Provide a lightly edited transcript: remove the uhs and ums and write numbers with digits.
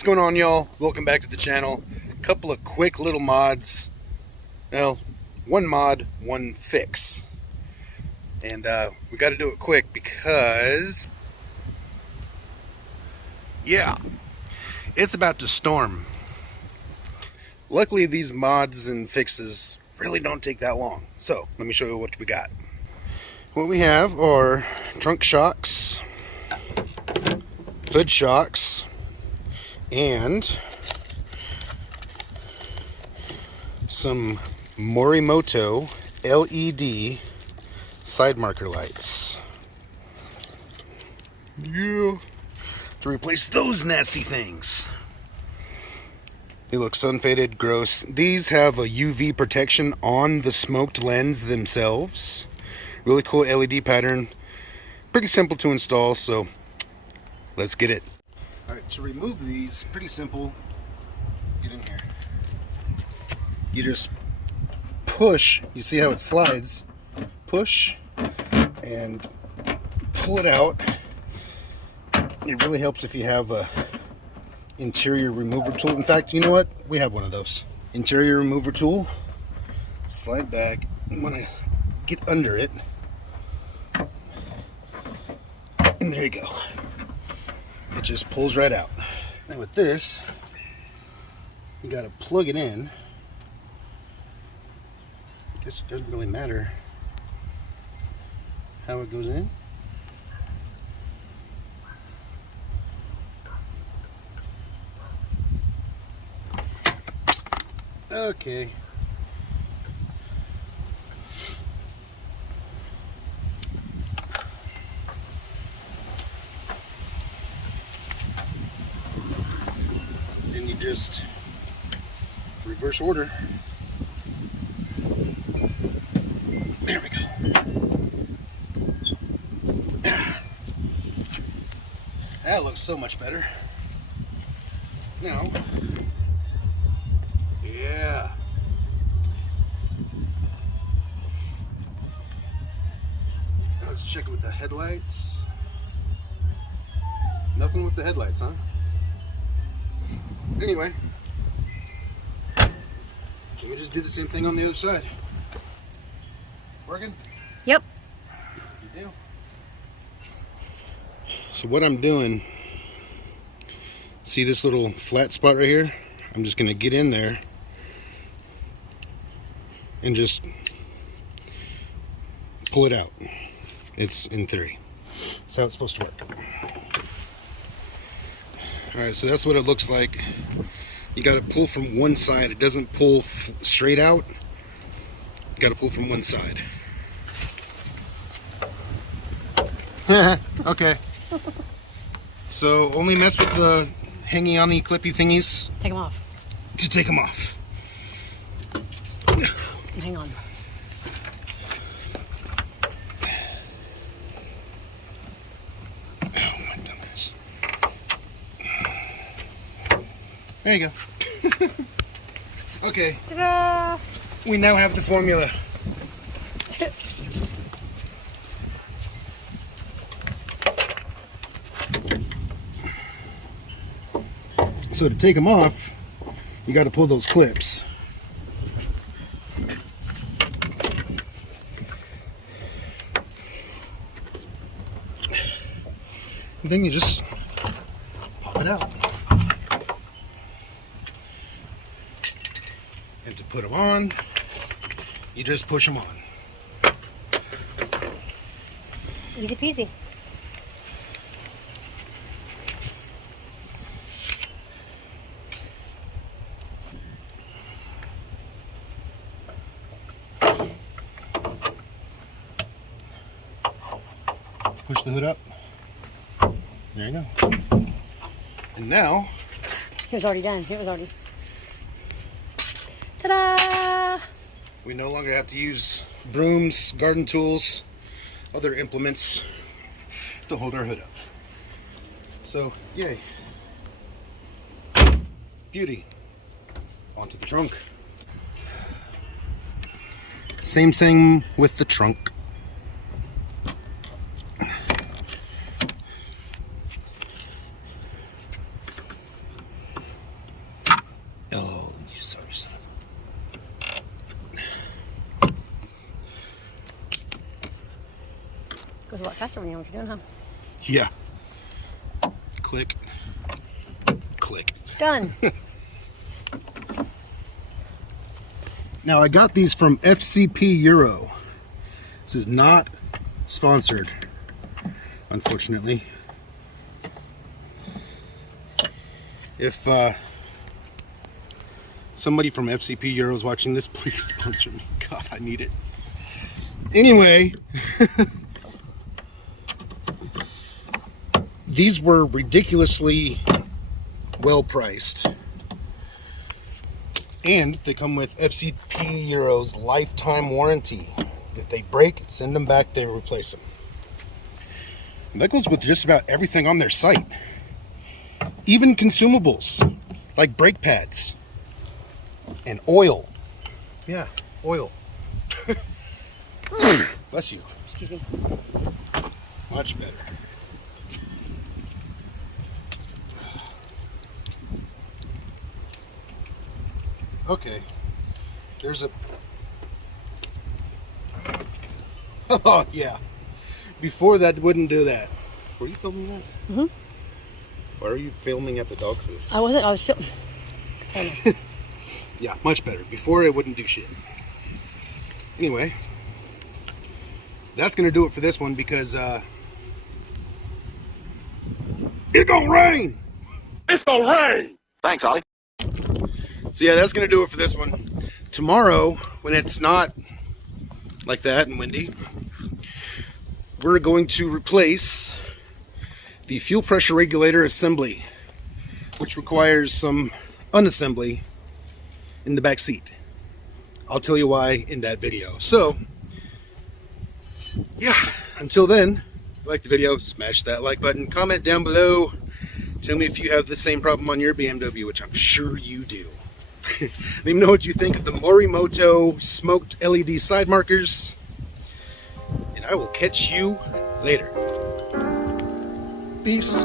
What's going on, y'all? Welcome back to the channel. A couple of quick little mods. Well, one mod, one fix. And we got to do it quick because, yeah, it's about to storm. Luckily, these mods and fixes really don't take that long. So, let me show you what we got. What we have are trunk shocks, hood shocks, and some Morimoto LED side marker lights. Yeah, to replace those nasty things. They look sun-faded, gross. These have a UV protection on the smoked lens themselves. Really cool LED pattern. Pretty simple to install, so let's get it. Alright, to remove these, pretty simple. Get in here. You just push, you see how it slides? Push and pull it out. It really helps if you have a interior remover tool. In fact, you know what? We have one of those. Interior remover tool. Slide back. I'm gonna get under it. And there you go. It just pulls right out. And with this, you gotta plug it in. I guess it doesn't really matter how it goes in. Okay. Then you just reverse order. There we go. That looks so much better. Now, yeah. Let's check it with the headlights. Nothing with the headlights, huh? Anyway, let me just do the same thing on the other side. Working? Yep. Good deal. So what I'm doing, see this little flat spot right here? I'm just gonna get in there and just pull it out. It's in theory. That's how it's supposed to work. Alright, so that's what it looks like. You gotta pull from one side. It doesn't pull straight out. You gotta pull from one side. Okay. So only mess with the hanging on the clippy thingies. Take them off. To take them off. Hang on. Oh my goodness. There you go. Okay. Ta-da! We now have the formula. So to take them off, you got to pull those clips. And then you just pop it out. And to put them on, you just push them on. Easy peasy. Push the hood up. There you go. And now, It was already done. It was already. Ta-da! we no longer have to use brooms, garden tools, other implements to hold our hood up. So, yay. Beauty. Onto the trunk. Same thing with the trunk. Goes a lot faster when you know what you're doing, huh? Yeah. Click. Click. Done. Now I got these from FCP Euro. This is not sponsored, unfortunately. If somebody from FCP Euro is watching this, please sponsor me. God, I need it. Anyway, these were ridiculously well priced. And they come with FCP Euro's lifetime warranty. If they break, send them back, they replace them. And that goes with just about everything on their site. Even consumables, like brake pads and oil. Yeah, oil. Bless you. Excuse me. Much better. Okay, there's a... Oh, yeah. Before that wouldn't do that. Were you filming that? Mm-hmm. Why are you filming at the dog food? I wasn't. I was filming. Yeah, much better. Before it wouldn't do shit. Anyway, that's gonna do it for this one because it's gonna rain. It's gonna rain. Thanks, Ollie. So yeah, that's gonna do it for this one. Tomorrow, when it's not like that and windy, we're going to replace the fuel pressure regulator assembly, which requires some unassembly in the back seat. I'll tell you why in that video. So yeah, until then, if you like the video, smash that like button, comment down below, tell me if you have the same problem on your BMW, which I'm sure you do. Let me know what you think of the Morimoto smoked LED side markers, and I will catch you later. Peace.